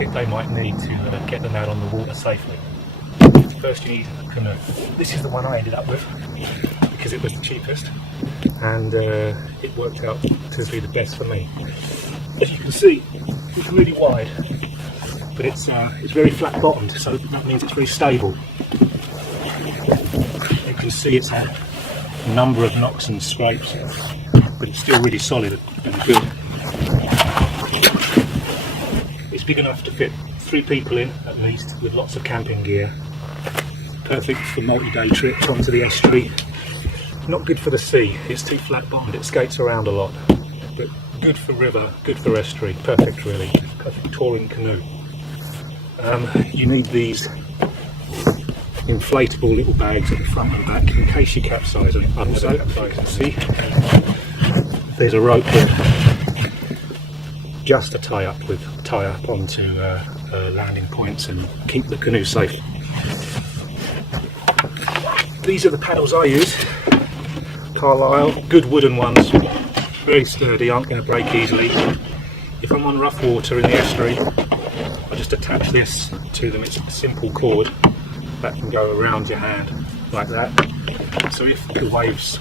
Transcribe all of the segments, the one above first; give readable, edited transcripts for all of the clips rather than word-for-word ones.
kit they might need to get them out on the water safely. First you need a canoe. This is the one I ended up with because it was the cheapest, and it worked out to be the best for me. As you can see, it's really wide, but it's very flat bottomed, so that means it's very stable. You can see it's had a number of knocks and scrapes, but it's still really solid and good. It's big enough to fit 3 people in at least, with lots of camping gear. Perfect for multi-day trips onto the estuary. Not good for the sea, it's too flat bottomed, it skates around a lot. But good for river, good for estuary, perfect really. Perfect touring canoe. You need these inflatable little bags at the front and back in case you capsize. And also, you can see, there's a rope here just to tie up onto landing points and keep the canoe safe. These are the paddles I use. Carlisle, good wooden ones, very sturdy, aren't going to break easily. If I'm on rough water in the estuary, I just attach this to them. It's a simple cord that can go around your hand like that. So if the waves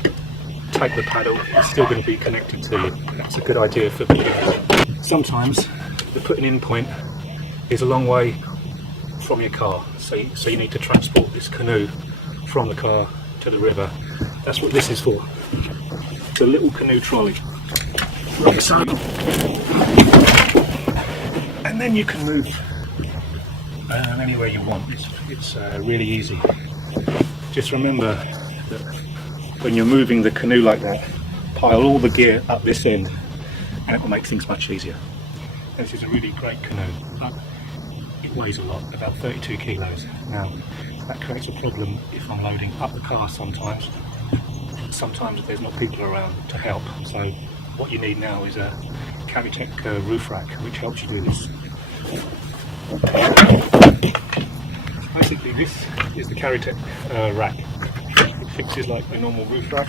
take the paddle, it's still going to be connected to you. That's a good idea for beginners. Sometimes the putting in point is a long way from your car, so you need to transport this canoe from the car to the river. That's what this is for. It's a little canoe trolley. Like so. And then you can move anywhere you want. It's really easy. Just remember that when you're moving the canoe like that, pile all the gear up this end and it will make things much easier. This is a really great canoe, but it weighs a lot, about 32 kilos. Now, that creates a problem if I'm loading up the car sometimes. Sometimes there's not people around to help, so what you need now is a Kari roof rack, which helps you do this. Basically, this is the Kari rack. It fixes like a normal roof rack.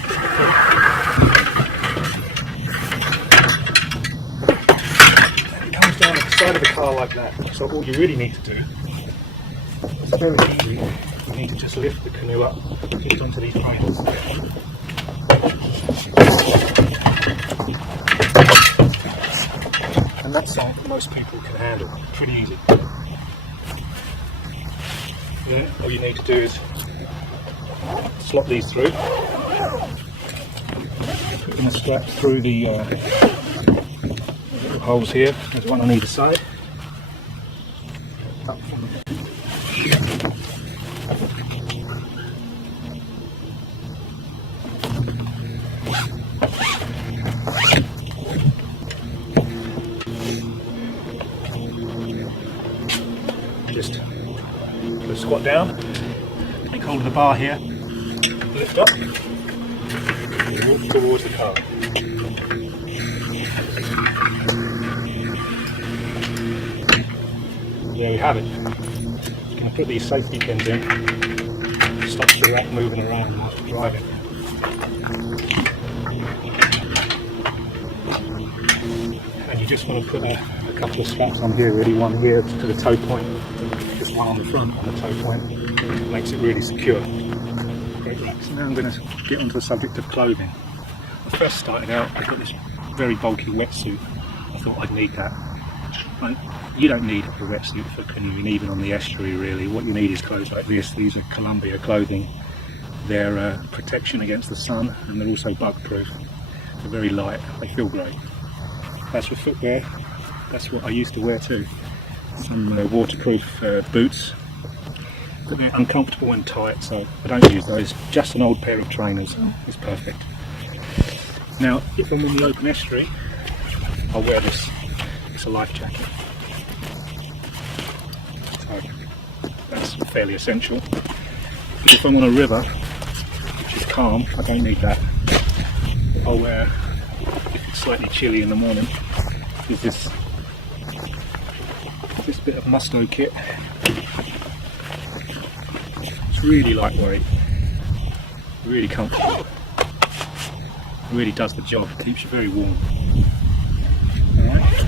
And it comes down at the side of the car like that. So all you really need to do, it's very easy, you need to just lift the canoe up, put it onto these frames. And that's something most people can handle, pretty easy. Yeah, all you need to do is slot these through, put in a strap through the little holes here. There's one on either side. Just put a squat down, take hold of the bar here, lift up, and walk towards the car. There we have it. Just going to put these safety pins in, stops the rack moving around while driving. And you just want to put a couple of straps on here, really, one here to the toe point, just one on the front on the toe point, makes it really secure. Great rack. So now I'm going to get onto the subject of clothing. I first started out, I've got this very bulky wetsuit. I thought I'd need that. But you don't need a wetsuit for canoeing, even on the estuary really. What you need is clothes like this. These are Columbia clothing. They're protection against the sun, and they're also bug proof. They're very light, they feel great. That's for footwear. That's what I used to wear too. Some waterproof boots, but they're uncomfortable and tight, so I don't use those. Just an old pair of trainers is perfect. Now, if I'm in the open estuary, I'll wear this. It's a life jacket. So that's fairly essential. But if I'm on a river, which is calm, I don't need that. I'll wear, if it's slightly chilly in the morning, is this bit of Musto kit. It's really lightweight, really comfortable, really does the job, keeps you very warm. Alright.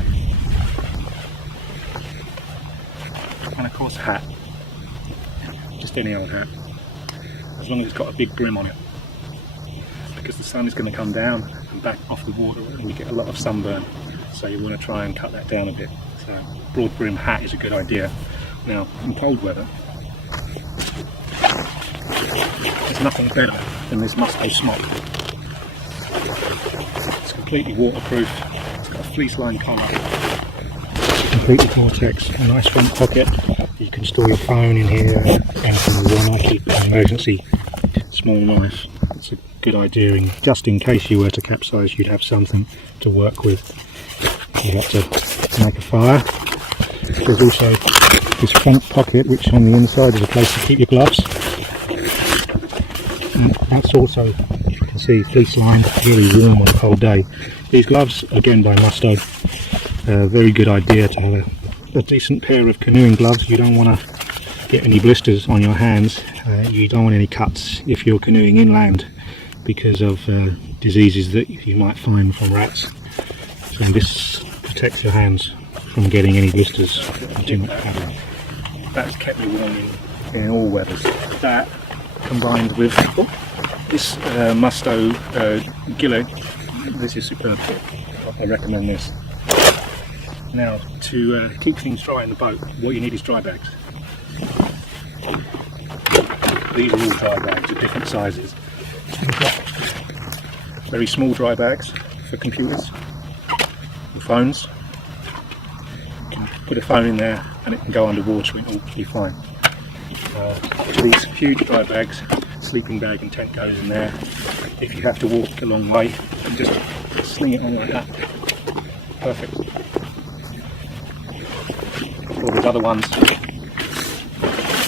and of course a hat, just any old hat, as long as it's got a big brim on it, because the sun is going to come down and back off the water and you get a lot of sunburn, so you want to try and cut that down a bit. So broad brim hat is a good idea. Now in cold weather, there's nothing better than this Musto smock. It's completely waterproof, it's got a fleece lined collar, completely Gore-Tex, a nice front pocket. You can store your phone in here, anything you want. I keep an emergency small knife. It's a good idea, just in case you were to capsize, you'd have something to work with. You have to make a fire. There's also this front pocket, which on the inside is a place to keep your gloves. And that's also, you can see, fleece lined, very warm on a cold day. These gloves, again by Musto, very good idea to have a decent pair of canoeing gloves. You don't want to get any blisters on your hands. You don't want any cuts if you're canoeing inland because of diseases that you might find from rats. So this protects your hands from getting any blisters from too much paddling. That's kept me warm in all weathers. That combined with this Musto Gilet, this is superb. I recommend this. Now, to keep things dry in the boat, what you need is dry bags. These are all dry bags of different sizes. You've got very small dry bags for computers, for phones. You can put a phone in there and it can go underwater and it'll be fine. These huge dry bags, sleeping bag and tent goes in there. If you have to walk a long way, you can just sling it on like that. Perfect. Or there's other ones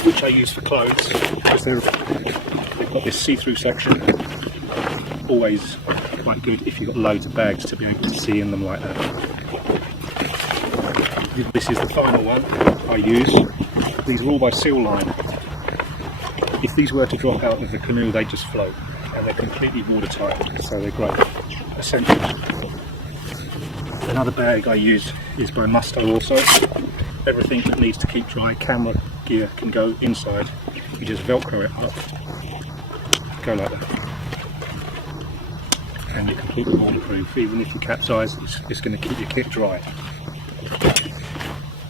which I use for clothes because they've got this see-through section. Always quite good if you've got loads of bags to be able to see in them like that. This is the final one I use. These are all by SealLine. If these were to drop out of the canoe, they just float, and they're completely watertight, so they're great. Essential. Another bag I use is by Musto also. Everything that needs to keep dry, camera gear can go inside. You just velcro it up, go like that, and you're completely waterproof. Even if you capsize, it's going to keep your kit dry.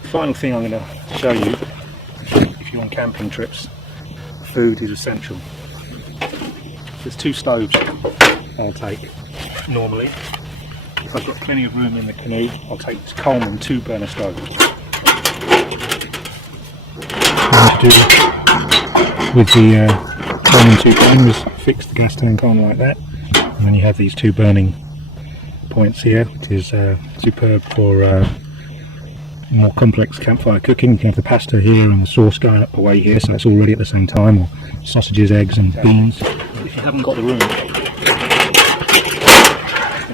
The final thing I'm going to show you, if you're on camping trips, food is essential. There's 2 stoves I'll take normally. If I've got plenty of room in the canoe, I'll take this Coleman 2-burner stove. What to do with the Coleman 2-burner is fix the gas tank on like that, and then you have these 2 burning points here, which is superb for more complex campfire cooking. You can have the pasta here and the sauce going up away here, so it's all ready at the same time, or sausages, eggs and beans. If you haven't got the room, then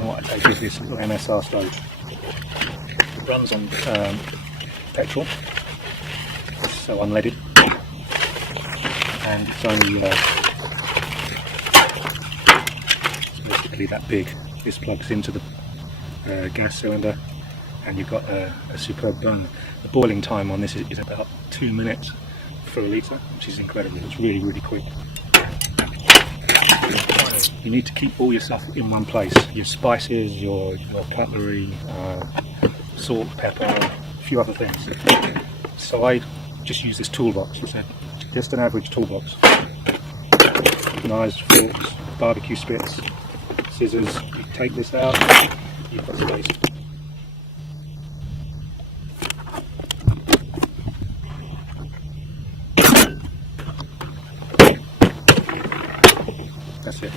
what I take is this little MSR stove. It runs on petrol, so unleaded, and it's only it's basically that big. This plugs into the gas cylinder, and you've got a superb burn. The boiling time on this is about 2 minutes for a litre, which is incredible. It's really, really quick. You need to keep all your stuff in one place. Your spices, your cutlery, salt, pepper, a few other things. So I just use this toolbox. It's just an average toolbox. Knives, forks, barbecue spits, scissors. You take this out, you've got space. That's it.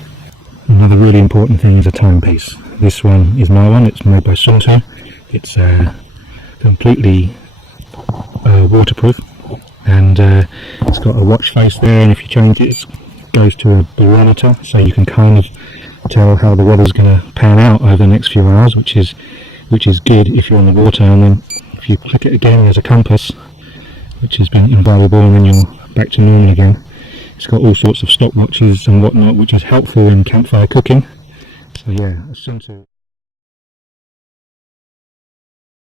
Another really important thing is a timepiece. This one is my one, it's made by Musto. It's completely waterproof, and it's got a watch face there, and if you change it, it goes to a barometer, so you can kind of tell how the weather's going to pan out over the next few hours, which is good if you're on the water. And then if you click it again, there's a compass, which has been invaluable, and then you're back to normal again. It's got all sorts of stopwatches and whatnot, which is helpful in campfire cooking. So yeah, Musto.